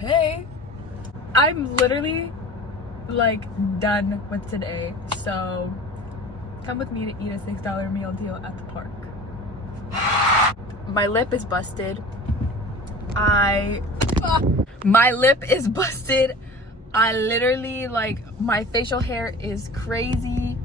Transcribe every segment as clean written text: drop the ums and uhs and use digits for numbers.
Hey, I'm literally like done with today, so come with me to eat a $6 meal deal at the park. My lip is busted. My lip is busted. I literally, like, my facial hair is crazy.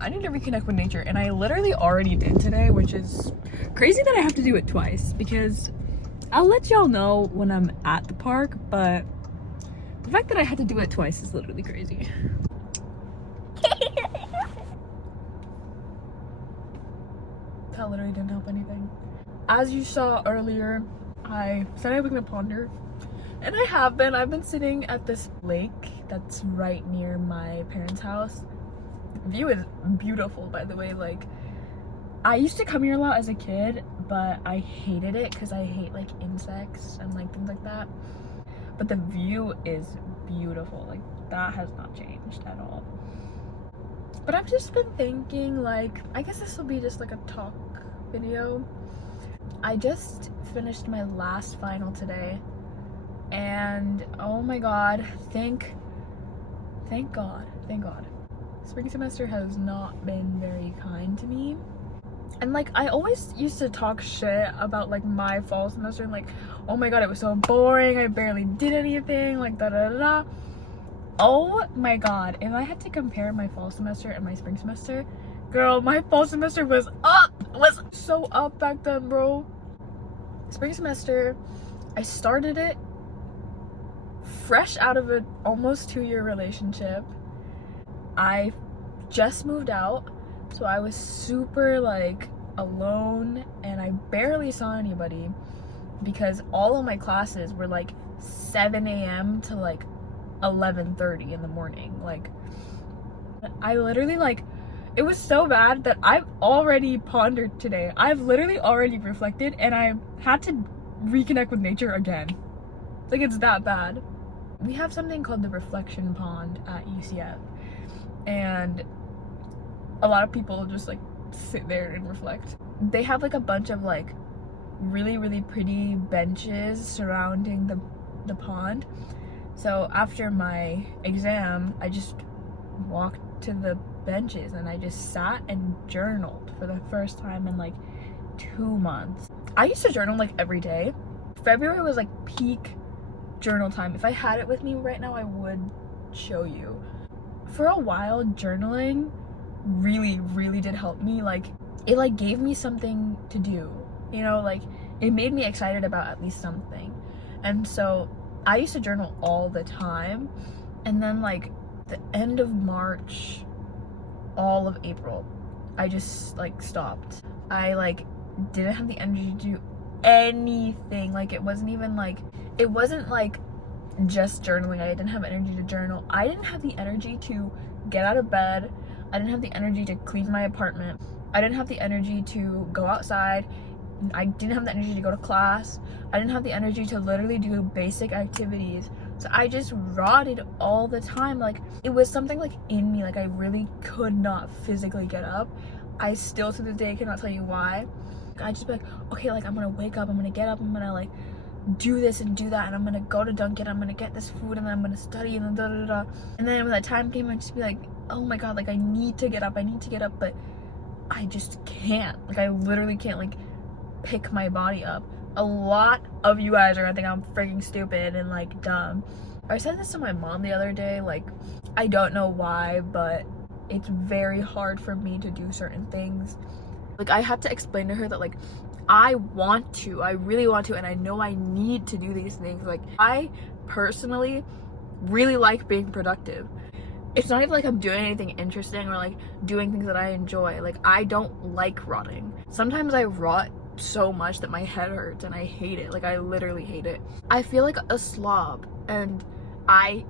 I need to reconnect with nature, and I literally already did today, which is crazy that I have to do it twice, because I'll let y'all know when I'm at the park, but the fact that I had to do it twice is literally crazy. That literally didn't help anything. As you saw earlier, I said I was gonna ponder, and I have been. I've been sitting at this lake that's right near my parents' house. The view is beautiful, by the way. Like, I used to come here a lot as a kid, but I hated it because I hate like insects and like things like that. But the view is beautiful. Like, that has not changed at all. But I've just been thinking, like, I guess this will be just like a talk video. I just finished my last final today, and oh my god, thank god. Spring semester has not been very kind to me. And like, I always used to talk shit about like my fall semester and like, oh my god, it was so boring, I barely did anything, like da da da da. Oh my god, if I had to compare my fall semester and my spring semester, girl, my fall semester was so up back then, bro. Spring semester, I started it fresh out of an almost 2-year relationship. I just moved out, so I was super like alone, and I barely saw anybody because all of my classes were like 7 a.m. to like 11:30 in the morning. Like, I literally, like, it was so bad that I've already pondered today. I've literally already reflected, and I had to reconnect with nature again. Like, it's that bad. We have something called the reflection pond at UCF, and a lot of people just like sit there and reflect. They have like a bunch of like really pretty benches surrounding the pond. So after my exam, I just walked to the benches and I just sat and journaled for the first time in like 2 months. I used to journal like every day. February was like peak journal time. If I had it with me right now, I would show you. For a while, journaling really did help me. Like, it like gave me something to do, you know, like it made me excited about at least something. And so I used to journal all the time, and then like the end of March, all of April, I just like stopped. I like didn't have the energy to do anything. Like, it wasn't like just journaling. I didn't have energy to journal. I didn't have the energy to get out of bed. I didn't have the energy to clean my apartment. I didn't have the energy to go outside. I didn't have the energy to go to class. I didn't have the energy to literally do basic activities. So I just rotted all the time. Like, it was something like in me. Like, I really could not physically get up. I still to this day cannot tell you why. I just be like, okay, like, I'm gonna wake up, I'm gonna get up, I'm gonna like do this and do that, and I'm gonna go to Dunkin', I'm gonna get this food, and then I'm gonna study, and then da da da. And then when that time came, I'd just be like, oh my god, like, I need to get up, but I just can't. Like, I literally can't like pick my body up. A lot of you guys are gonna think I'm freaking stupid and like dumb. I said this to my mom the other day. Like, I don't know why, but it's very hard for me to do certain things. Like, I had to explain to her that like I really want to, and I know I need to do these things. Like, I personally really like being productive. It's not even like I'm doing anything interesting or like doing things that I enjoy. Like, I don't like rotting. Sometimes I rot so much that my head hurts, and I hate it. Like, I literally hate it. I feel like a slob, and I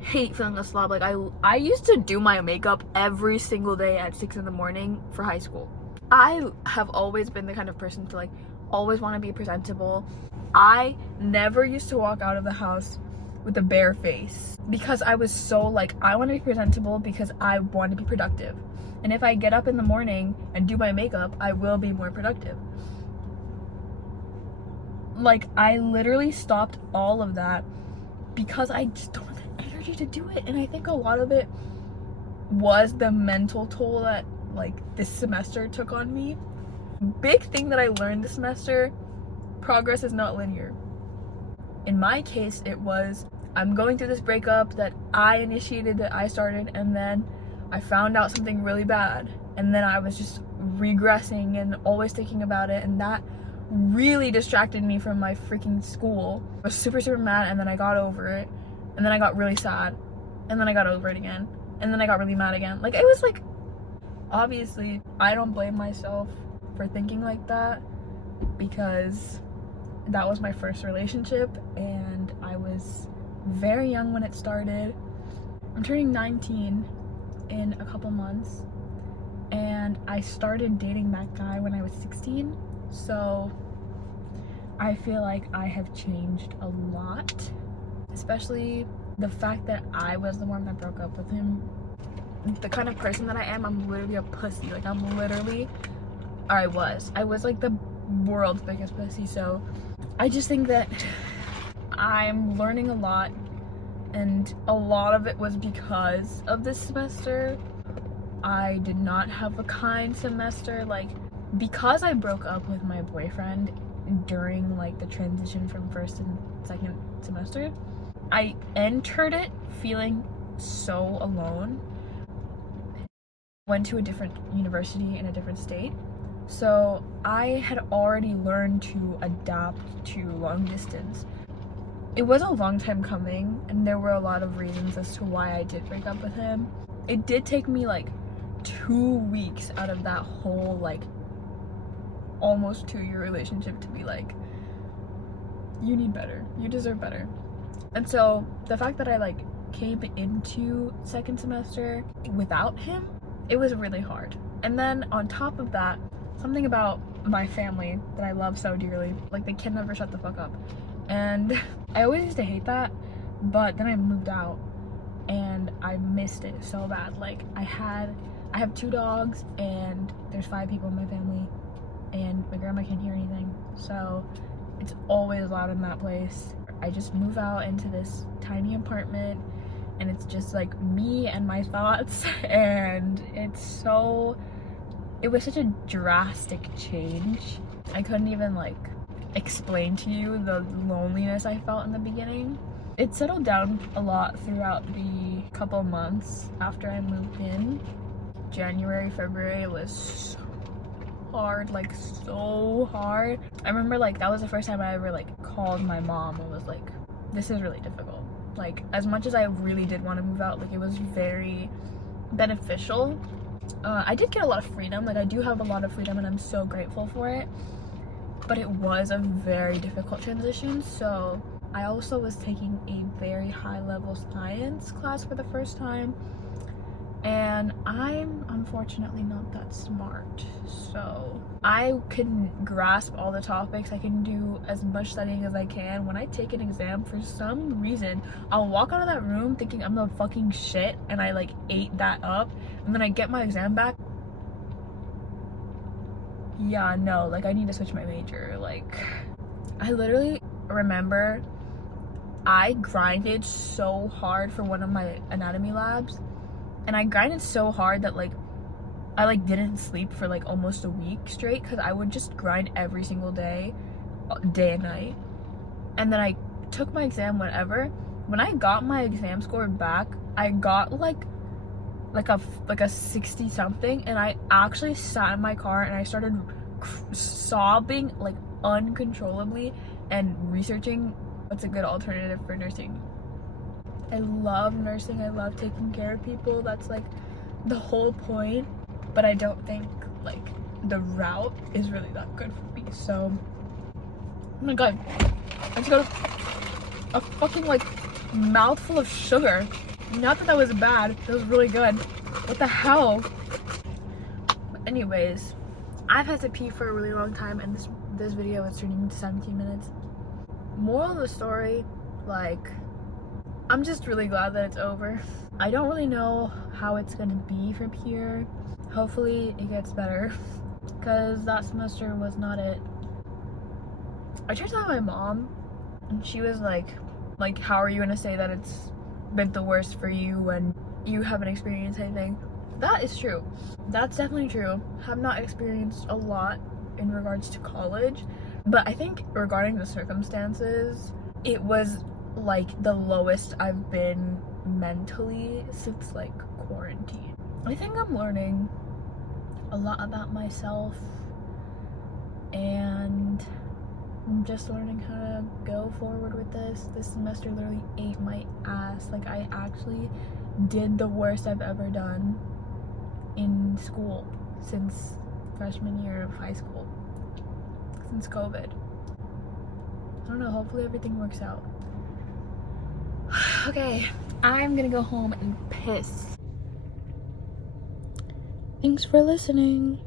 hate feeling a slob. Like, I used to do my makeup every single day at 6 in the morning for high school. I have always been the kind of person to like always want to be presentable. I never used to walk out of the house with a bare face because I was so like, I want to be presentable because I want to be productive. And if I get up in the morning and do my makeup, I will be more productive. Like, I literally stopped all of that because I just don't have the energy to do it. And I think a lot of it was the mental toll that like this semester took on me. Big thing that I learned this semester: progress is not linear. In my case, it was, I'm going through this breakup that I initiated, that I started, and then I found out something really bad, and then I was just regressing and always thinking about it, and that really distracted me from my freaking school. I was super mad, and then I got over it, and then I got really sad, and then I got over it again, and then I got really mad again. Like, it was like, obviously I don't blame myself for thinking like that, because that was my first relationship and I was very young when it started. I'm turning 19 in a couple months, and I started dating that guy when I was 16, so I feel like I have changed a lot, especially the fact that I was the one that broke up with him. The kind of person that I am, I'm literally a pussy. Like, I was like the world's biggest pussy. So I just think that I'm learning a lot, and a lot of it was because of this semester. I did not have a kind semester, like, because I broke up with my boyfriend during like the transition from first and second semester. I entered it feeling so alone. Went to a different university in a different state, so I had already learned to adapt to long distance. It was a long time coming, and there were a lot of reasons as to why I did break up with him. It did take me like 2 weeks out of that whole like almost 2-year relationship to be like, you need better, you deserve better. And so the fact that I like came into second semester without him, it was really hard. And then on top of that, something about my family that I love so dearly, like, they can never shut the fuck up. And I always used to hate that, but then I moved out and I missed it so bad. Like, I have 2 dogs and there's 5 people in my family, and my grandma can't hear anything, so it's always loud in that place. I just move out into this tiny apartment, and it's just like me and my thoughts, and it was such a drastic change. I couldn't even like explain to you the loneliness I felt in the beginning. It settled down a lot throughout the couple months after I moved in. January, February was hard, like so hard. I remember like that was the first time I ever like called my mom and was like, this is really difficult. Like, as much as I really did want to move out, like, it was very beneficial. I did get a lot of freedom, like I do have a lot of freedom and I'm so grateful for it, but it was a very difficult transition. So I also was taking a very high level science class for the first time, and I'm unfortunately not that smart, so I can grasp all the topics, I can do as much studying as I can. When I take an exam, for some reason I'll walk out of that room thinking I'm the fucking shit, and I like ate that up, and then I get my exam back. Yeah, no, like, I need to switch my major. Like, I literally remember I grinded so hard for one of my anatomy labs, and I grinded so hard that like I like didn't sleep for like almost a week straight, because I would just grind every single day and night. And then I took my exam, whatever. When I got my exam score back, I got like a 60 something, and I actually sat in my car and I started sobbing like uncontrollably and researching what's a good alternative for nursing. I love nursing, I love taking care of people, that's like the whole point, but I don't think like the route is really that good for me. So, oh my god, I just got a fucking like mouthful of sugar. Not that that was bad, that was really good. What the hell? But anyways, I've had to pee for a really long time, and this video is turning into 17 minutes. Moral of the story, like, I'm just really glad that it's over. I don't really know how it's gonna be from here. Hopefully it gets better, because that semester was not it. I tried to tell my mom, and she was like, how are you gonna say that it's been the worst for you when you haven't experienced anything? That is true. That's definitely true. Have not experienced a lot in regards to college, but I think regarding the circumstances, it was like the lowest I've been mentally since like quarantine. I think I'm learning a lot about myself, and I'm just learning how to go forward with this. This semester literally ate my ass. Like, I actually did the worst I've ever done in school since freshman year of high school, since COVID. I don't know, hopefully everything works out. Okay, I'm gonna go home and piss. Thanks for listening.